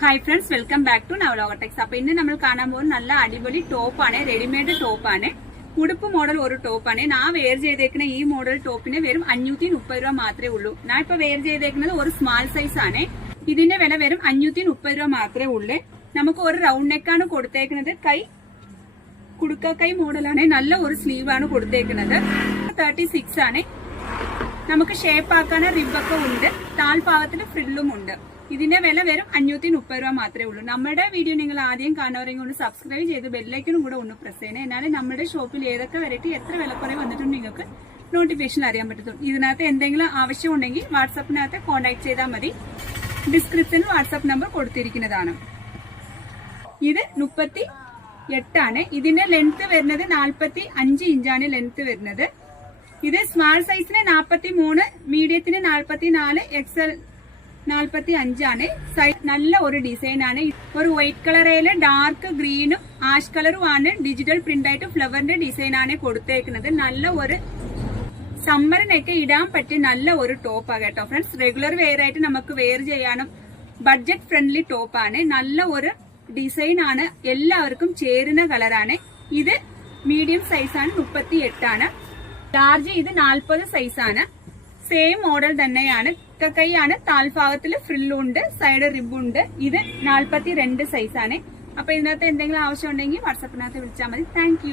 Hi friends, welcome back to നവലോകടെക്സ്. അപ്പൊ ഇന്ന് നമ്മൾ കാണാൻ പോകുന്ന നല്ല അടിപൊളി ടോപ്പാണ്, റെഡിമെയ്ഡ് ടോപ്പാണ്. ഉടുപ്പ് മോഡൽ ഒരു ടോപ്പാണ്. ഞാൻ വെയർ ചെയ്തേക്കുന്ന ഈ മോഡൽ ടോപ്പിന് വെറും 530 രൂപ മാത്രമേ ഉള്ളൂ. ഞാൻ ഇപ്പൊ വെയർ ചെയ്തേക്കുന്നത് ഒരു സ്മാൾ സൈസ് ആണ്. ഇതിന്റെ വില വെറും 530 രൂപ മാത്രമേ ഉള്ളൂ. നമുക്ക് ഒരു റൗണ്ട് നെക്കാണ് കൊടുത്തേക്കുന്നത്. കുടുക്ക കൈ മോഡലാണ്. നല്ല ഒരു സ്ലീവ് ആണ് കൊടുത്തേക്കുന്നത്. 36 ആണ്. നമുക്ക് ഷേപ്പ് ആക്കാൻ റിബൊക്കെ ഉണ്ട്. താൽഭാഗത്തിന് ഫ്രില്ലും ഉണ്ട്. ഇതിന്റെ വില വെറും 530 രൂപ മാത്രമേ ഉള്ളൂ. നമ്മുടെ വീഡിയോ നിങ്ങൾ ആദ്യം കാണുന്നവരെയും കൊണ്ട് സബ്സ്ക്രൈബ് ചെയ്ത് ബെല്ലൈക്കനും കൂടെ ഒന്ന് പ്രസ് ചെയ്യണേ. എന്നാലും നമ്മുടെ ഷോപ്പിൽ ഏതൊക്കെ വെറൈറ്റി എത്ര വിലക്കുറവ് വന്നിട്ടുണ്ട് നിങ്ങൾക്ക് നോട്ടിഫിക്കേഷൻ അറിയാൻ പറ്റത്തുള്ളൂ. ഇതിനകത്ത് എന്തെങ്കിലും ആവശ്യം ഉണ്ടെങ്കിൽ വാട്സാപ്പിനകത്ത് കോൺടാക്ട് ചെയ്താൽ മതി. ഡിസ്ക്രിപ്ഷനിൽ വാട്സാപ്പ് നമ്പർ കൊടുത്തിരിക്കുന്നതാണ്. ഇത് 38 ആണ്. ഇതിന്റെ ലെങ്ത് വരുന്നത് 45 ഇഞ്ചാണ് ലെങ്ത് വരുന്നത്. ഇത് സ്മാൾ സൈസിന് 43, മീഡിയത്തിന് 44, എക്സൽ 45 ആണ്. നല്ല ഒരു ഡിസൈൻ ആണ്. ഒരു വൈറ്റ് കളറില് ഡാർക്ക് ഗ്രീനും ആഷ് കളറും ആണ്. ഡിജിറ്റൽ പ്രിന്റ് ആയിട്ട് ഫ്ലവറിന്റെ ഡിസൈൻ ആണ് കൊടുത്തേക്കുന്നത്. നല്ല ഒരു സമ്മറിനൊക്കെ ഇടാൻ പറ്റിയ നല്ല ഒരു ടോപ്പാണ് കേട്ടോ ഫ്രണ്ട്സ്. റെഗുലർ വെയർ ആയിട്ട് നമുക്ക് വെയർ ചെയ്യാനും ബഡ്ജറ്റ് ഫ്രണ്ട്ലി ടോപ്പാണ്. നല്ല ഒരു ഡിസൈൻ ആണ്. എല്ലാവർക്കും ചേരുന്ന കളറാണ്. ഇത് മീഡിയം സൈസാണ്, 38 ആണ്. ലാർജ് ഇത് 40 സൈസാണ്. സെയിം മോഡൽ തന്നെയാണ്. കൈയാണ്. താൽഭാഗത്തിൽ ഫ്രില്ലുണ്ട്, സൈഡ് റിബുണ്ട്. ഇത് 42 സൈസാണ്. അപ്പൊ ഇതിനകത്ത് എന്തെങ്കിലും ആവശ്യം ഉണ്ടെങ്കിൽ വാട്സാപ്പിനകത്ത് വിളിച്ചാൽ മതി. Thank you.